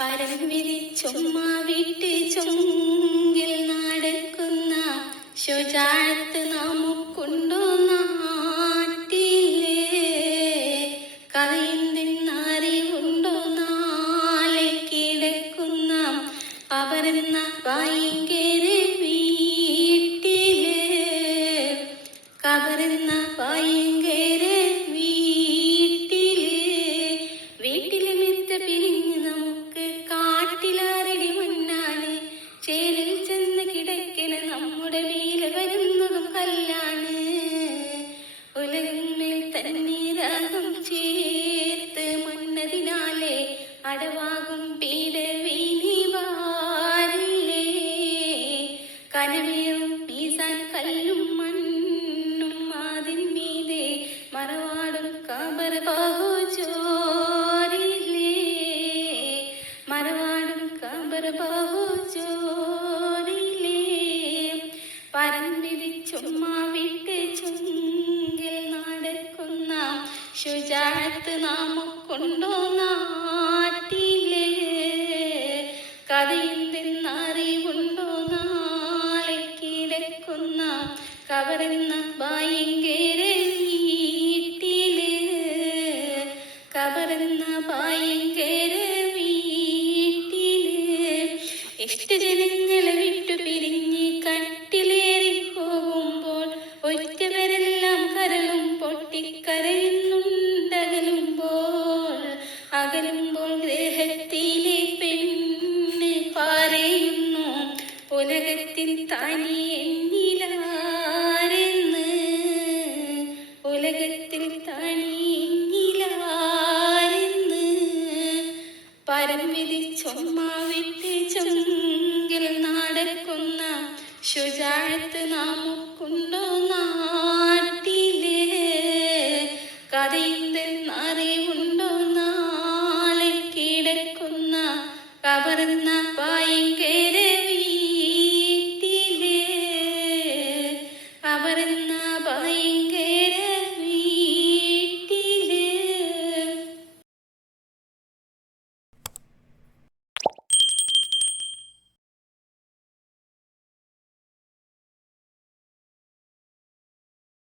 പരം വിരിച്ചുമ്മ വിട്ട് ചൊങ്കിൽ നടക്കുന്ന ശുചാഴത്ത് നമുക്കുണ്ടോ നാട്ടിലേ? കഥയെന്തെന്നറിവുണ്ടോ നാളെ കിടക്കുന്ന അവരെന്ന ഭയങ്കര വീട്ടിലേ? കബറെന്ന ഭയങ്കര വീട്ടിലേ? വീട്ടിലെ മെത്ത പിരിഞ്ഞ് നമുക്ക് കാട്ടിലാറടി മണ്ണാണ്. ചേലിൽ ചെന്ന് കിടക്കണ നമ്മുടെ വീല വരുന്നതും കല്ലാണ്. ഉലകന്മേൽ തന്നെ രാഗം ചേർത്ത് മണ്ണതിനാലെ അടവാകും പീഡ വീണിവാരില്ലേ? കനവേറും മീസാൻ കല്ലും മണ്ണും അതിൻ മീതെ മറവാടും കബർ ബഹുജോരില്ലേ? മറവാടും കബർ ബഹുജോരില്ലേ? പരം വിരിച്ചുമ്മ വിട്ട് ചുങ്കിൽ നടക്കുന്ന ശുചാഴത്ത് നമുക്കുണ്ടോ നാട്ടിലേ? കഥയെന്തെന്നറിവുണ്ടോ നാളെ കിടക്കുന്ന കബറെന്ന ഭയങ്കര വീട്ടില്? കബറെന്ന ഭയങ്കര വീട്ടില്? ഇഷ്ടജനങ്ങളെ വിട്ടു പിരിഞ്ഞ് കട്ടിലേറി പോകുമ്പോൾ ഒറ്റവരെല്ലാം കരളും പൊട്ടിക്കരയുന്നുണ്ടകലുമ്പോൾ. അകലുമ്പോൾ ഗ്രഹത്തിലെ പെണ്ണ് പറയുന്നു ഉലകത്തിൽ തനി എന്നിലാരെന്ന്. ഉലകത്തിൽ തനി എന്നിലാരെന്ന്. പരം വിരിച്ചുമ്മ വിട്ട് ചൊങ്കിൽ നടക്കുന്ന ശുചാഴത്ത് നമുക്കുണ്ടോ നാട്ടിലേ? കഥയെന്തെന്ന്